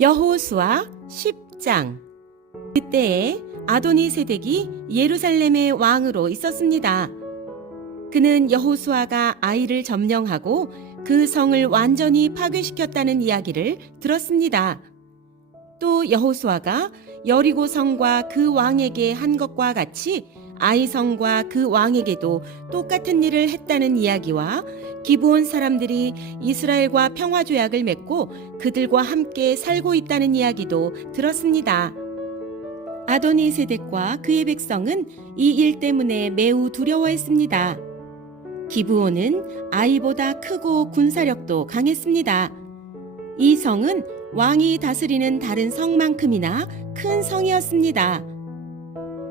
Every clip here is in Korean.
여호수아 10장. 그때에 아도니세덱이 예루살렘의 왕으로 있었습니다. 그는 여호수아가 아이를 점령하고 그 성을 완전히 파괴시켰다는 이야기를 들었습니다. 또 여호수아가 여리고 성과 그 왕에게 한 것과 같이 아이 성과 그 왕에게도 똑같은 일을 했다는 이야기와 기브온 사람들이 이스라엘과 평화조약을 맺고 그들과 함께 살고 있다는 이야기도 들었습니다. 아도니세덱과 그의 백성은 이 일 때문에 매우 두려워했습니다. 기브온은 아이보다 크고 군사력도 강했습니다. 이 성은 왕이 다스리는 다른 성만큼이나 큰 성이었습니다.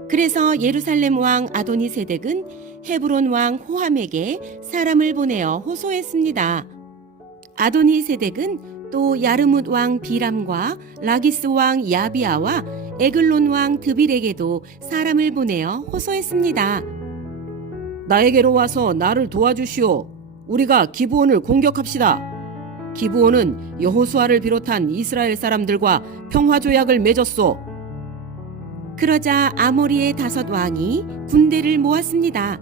그래서 예루살렘 왕 아도니세덱은 헤브론 왕 호함에게 사람을 보내어 호소했습니다. 아도니세덱은 또 야르뭇 왕 비람과 라기스 왕 야비아와 에글론 왕 드빌에게도 사람을 보내어 호소했습니다. 나에게로 와서 나를 도와주시오. 우리가 기브온을 공격합시다. 기브온은 여호수아를 비롯한 이스라엘 사람들과 평화조약을 맺었소. 그러자 아모리의 5 왕이 군대를 모았습니다.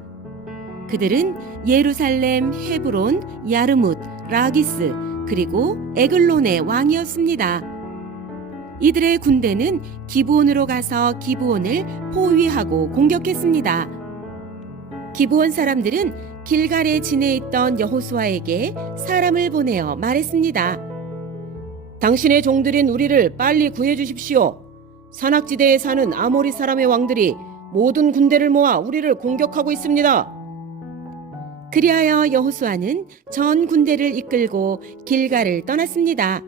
그들은 예루살렘, 헤브론, 야르뭇, 라기스, 그리고 에글론의 왕이었습니다. 이들의 군대는 기브온으로 가서 기브온을 포위하고 공격했습니다. 기브온 사람들은 길갈에 지내 있던 여호수아에게 사람을 보내어 말했습니다. 당신의 종들인 우리를 빨리 구해주십시오. 산악지대에 사는 아모리 사람의 왕들이 모든 군대를 모아 우리를 공격하고 있습니다. 그리하여 여호수아는 전 군대를 이끌고 길갈을 떠났습니다.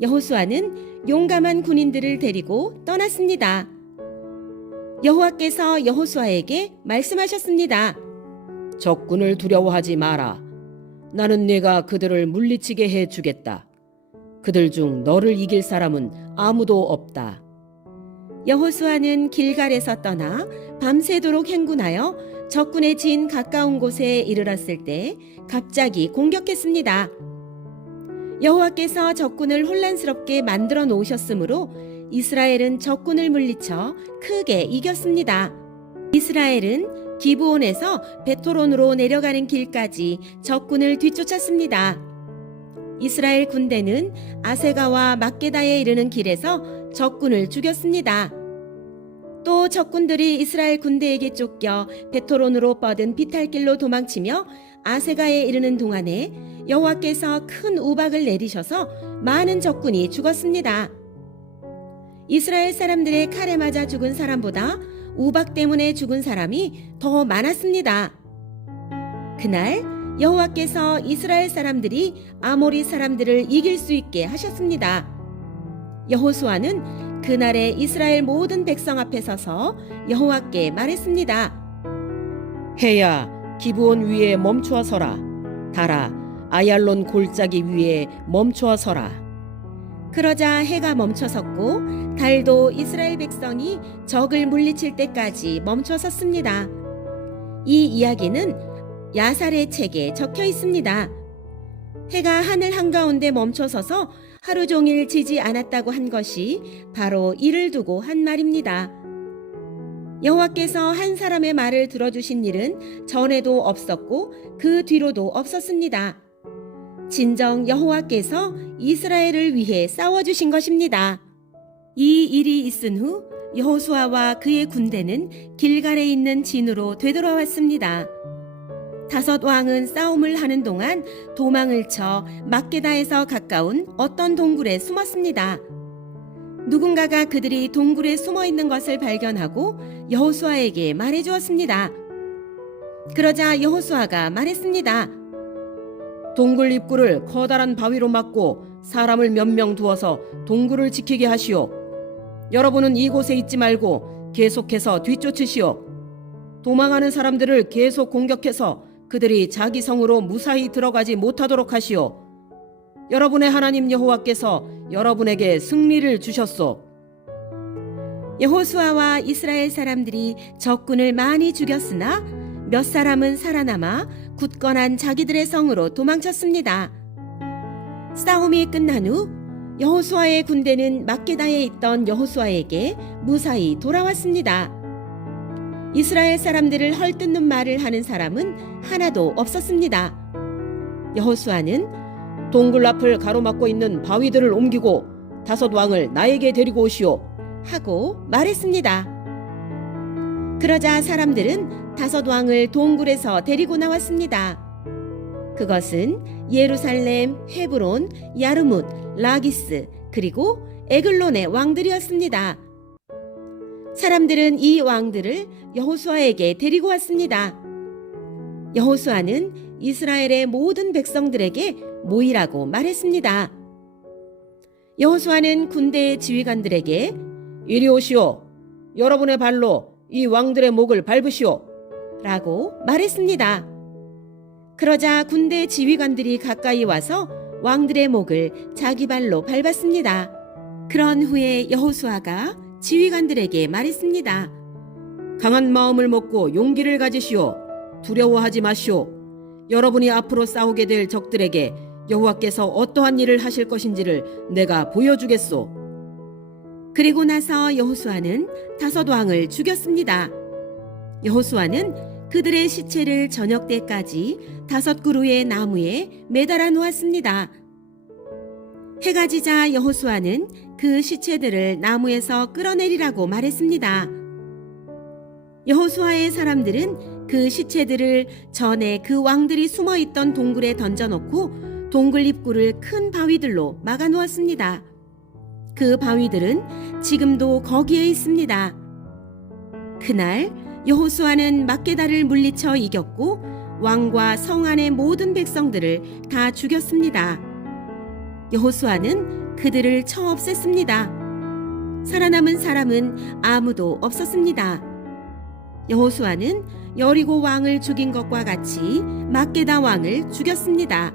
여호수아는 용감한 군인들을 데리고 떠났습니다. 여호와께서 여호수아에게 말씀하셨습니다. 적군을 두려워하지 마라. 나는 네가 그들을 물리치게 해주겠다. 그들 중 너를 이길 사람은 아무도 없다. 여호수아는 길갈에서 떠나 밤새도록 행군하여 적군의 진 가까운 곳에 이르렀을 때 갑자기 공격했습니다. 여호와께서 적군을 혼란스럽게 만들어 놓으셨으므로 이스라엘은 적군을 물리쳐 크게 이겼습니다. 이스라엘은 기브온에서 베토론으로 내려가는 길까지 적군을 뒤쫓았습니다. 이스라엘 군대는 아세가와 막게다에 이르는 길에서 적군을 죽였습니다. 또 적군들이 이스라엘 군대에게 쫓겨 베토론으로 뻗은 비탈길로 도망치며 아세가에 이르는 동안에 여호와께서 큰 우박을 내리셔서 많은 적군이 죽었습니다. 이스라엘 사람들의 칼에 맞아 죽은 사람보다 우박 때문에 죽은 사람이 더 많았습니다. 그날 여호와께서 이스라엘 사람들이 아모리 사람들을 이길 수 있게 하셨습니다. 여호수아는 그날에 이스라엘 모든 백성 앞에 서서 여호와께 말했습니다. 해야 기브온 위에 멈추어 서라. 달아 아얄론 골짜기 위에 멈추어 서라. 그러자 해가 멈춰섰고 달도 이스라엘 백성이 적을 물리칠 때까지 멈춰섰습니다. 이 이야기는 야살의 책에 적혀 있습니다. 해가 하늘 한가운데 멈춰서서 하루 종일 지지 않았다고 한 것이 바로 이를 두고 한 말입니다. 여호와께서 한 사람의 말을 들어주신 일은 전에도 없었고 그 뒤로도 없었습니다. 진정 여호와께서 이스라엘을 위해 싸워주신 것입니다. 이 일이 있은 후 여호수아와 그의 군대는 길갈에 있는 진으로 되돌아왔습니다. 5 왕은 싸움을 하는 동안 도망을 쳐 막게다에서 가까운 어떤 동굴에 숨었습니다. 누군가가 그들이 동굴에 숨어 있는 것을 발견하고 여호수아에게 말해주었습니다. 그러자 여호수아가 말했습니다. 동굴 입구를 커다란 바위로 막고 사람을 몇 명 두어서 동굴을 지키게 하시오. 여러분은 이곳에 있지 말고 계속해서 뒤쫓으시오. 도망하는 사람들을 계속 공격해서 그들이 자기 성으로 무사히 들어가지 못하도록 하시오. 여러분의 하나님 여호와께서 여러분에게 승리를 주셨소. 여호수아와 이스라엘 사람들이 적군을 많이 죽였으나 몇 사람은 살아남아 굳건한 자기들의 성으로 도망쳤습니다. 싸움이 끝난 후 여호수아의 군대는 막게다에 있던 여호수아에게 무사히 돌아왔습니다. 이스라엘 사람들을 헐뜯는 말을 하는 사람은 하나도 없었습니다. 여호수아는 동굴 앞을 가로막고 있는 바위들을 옮기고 5 왕을 나에게 데리고 오시오. 하고 말했습니다. 그러자 사람들은 5 왕을 동굴에서 데리고 나왔습니다. 그것은 예루살렘, 헤브론, 야르뭇, 라기스, 그리고 에글론의 왕들이었습니다. 사람들은 이 왕들을 여호수아에게 데리고 왔습니다. 여호수아는 이스라엘의 모든 백성들에게 모이라고 말했습니다. 여호수아는 군대의 지휘관들에게 이리 오시오. 여러분의 발로 이 왕들의 목을 밟으시오. 라고 말했습니다. 그러자 군대 지휘관들이 가까이 와서 왕들의 목을 자기 발로 밟았습니다. 그런 후에 여호수아가 지휘관들에게 말했습니다. 강한 마음을 먹고 용기를 가지시오. 두려워하지 마시오. 여러분이 앞으로 싸우게 될 적들에게 여호와께서 어떠한 일을 하실 것인지를 내가 보여주겠소. 그리고 나서 여호수아는 5 왕을 죽였습니다. 여호수아는 그들의 시체를 저녁 때까지 5 그루의 나무에 매달아 놓았습니다. 해가 지자 여호수아는 그 시체들을 나무에서 끌어내리라고 말했습니다. 여호수아의 사람들은 그 시체들을 전에 그 왕들이 숨어 있던 동굴에 던져놓고 동굴 입구를 큰 바위들로 막아 놓았습니다. 그 바위들은 지금도 거기에 있습니다. 그날 여호수아는 막게다를 물리쳐 이겼고 왕과 성 안의 모든 백성들을 다 죽였습니다. 여호수아는 그들을 쳐 없앴습니다. 살아남은 사람은 아무도 없었습니다. 여호수아는 여리고 왕을 죽인 것과 같이 막게다 왕을 죽였습니다.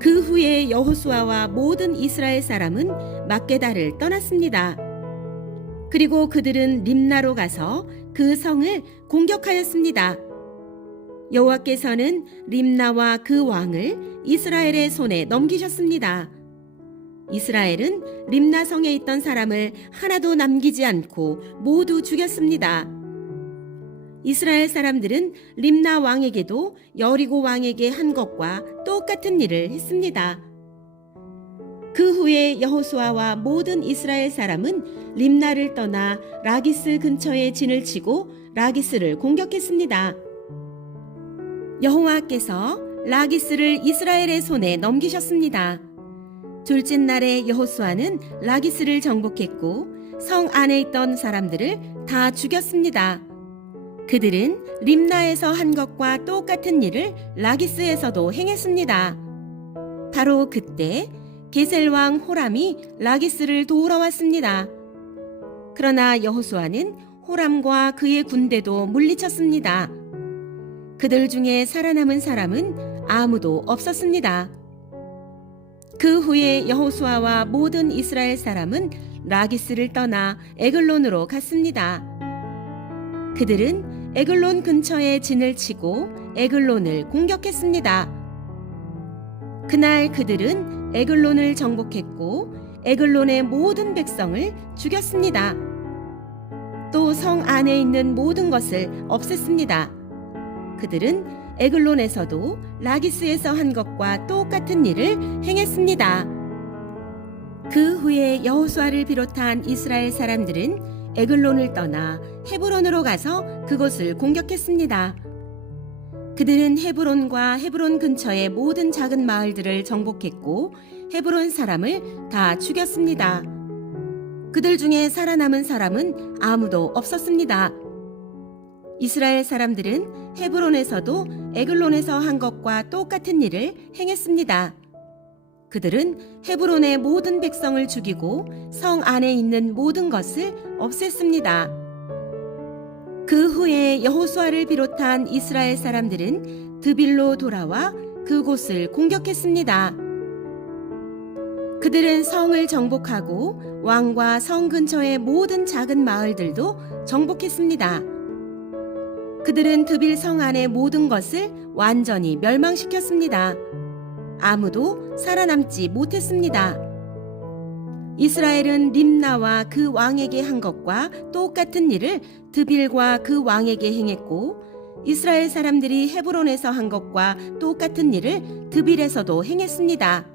그 후에 여호수아와 모든 이스라엘 사람은 막게다를 떠났습니다. 그리고 그들은 림나로 가서 그 성을 공격하였습니다. 여호와께서는 림나와 그 왕을 이스라엘의 손에 넘기셨습니다. 이스라엘은 림나 성에 있던 사람을 하나도 남기지 않고 모두 죽였습니다. 이스라엘 사람들은 림나 왕에게도 여리고 왕에게 한 것과 똑같은 일을 했습니다. 그 후에 여호수아와 모든 이스라엘 사람은 림나를 떠나 라기스 근처에 진을 치고 라기스를 공격했습니다. 여호와께서 라기스를 이스라엘의 손에 넘기셨습니다. 둘째 날에 여호수아는 라기스를 정복했고 성 안에 있던 사람들을 다 죽였습니다. 그들은 림나에서 한 것과 똑같은 일을 라기스에서도 행했습니다. 바로 그때 게셀 왕 호람이 라기스를 도우러 왔습니다. 그러나 여호수아는 호람과 그의 군대도 물리쳤습니다. 그들 중에 살아남은 사람은 아무도 없었습니다. 그 후에 여호수아와 모든 이스라엘 사람은 라기스를 떠나 에글론으로 갔습니다. 그들은 에글론 근처에 진을 치고 에글론을 공격했습니다. 그날 그들은 에글론을 정복했고 에글론의 모든 백성을 죽였습니다. 또 성 안에 있는 모든 것을 없앴습니다. 그들은 에글론에서도 라기스에서 한 것과 똑같은 일을 행했습니다. 그 후에 여호수아를 비롯한 이스라엘 사람들은 에글론을 떠나 헤브론으로 가서 그곳을 공격했습니다. 그들은 헤브론과 헤브론 근처의 모든 작은 마을들을 정복했고 헤브론 사람을 다 죽였습니다. 그들 중에 살아남은 사람은 아무도 없었습니다. 이스라엘 사람들은 헤브론에서도 에글론에서 한 것과 똑같은 일을 행했습니다. 그들은 헤브론의 모든 백성을 죽이고 성 안에 있는 모든 것을 없앴습니다. 그 후에 여호수아를 비롯한 이스라엘 사람들은 드빌로 돌아와 그곳을 공격했습니다. 그들은 성을 정복하고 왕과 성 근처의 모든 작은 마을들도 정복했습니다. 그들은 드빌 성 안의 모든 것을 완전히 멸망시켰습니다. 아무도 살아남지 못했습니다. 이스라엘은 림나와 그 왕에게 한 것과 똑같은 일을 드빌과 그 왕에게 행했고 이스라엘 사람들이 헤브론에서 한 것과 똑같은 일을 드빌에서도 행했습니다.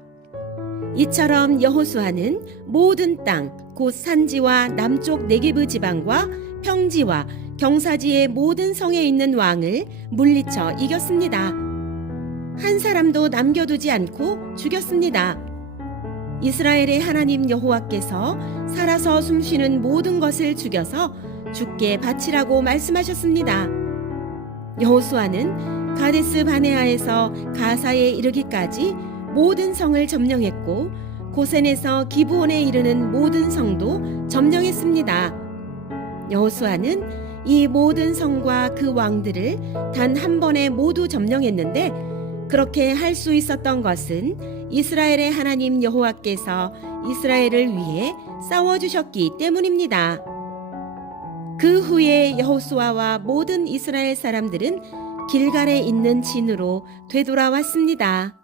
이처럼 여호수아는 모든 땅, 곧 산지와 남쪽 네게브 지방과 평지와 경사지의 모든 성에 있는 왕을 물리쳐 이겼습니다. 한 사람도 남겨두지 않고 죽였습니다. 이스라엘의 하나님 여호와께서 살아서 숨쉬는 모든 것을 죽여서 죽게 바치라고 말씀하셨습니다. 여호수아는 가데스 바네아에서 가사에 이르기까지 모든 성을 점령했고 고센에서 기브온에 이르는 모든 성도 점령했습니다. 여호수아는 이 모든 성과 그 왕들을 단 한 번에 모두 점령했는데 그렇게 할 수 있었던 것은 이스라엘의 하나님 여호와께서 이스라엘을 위해 싸워주셨기 때문입니다. 그 후에 여호수아와 모든 이스라엘 사람들은 길갈에 있는 진으로 되돌아왔습니다.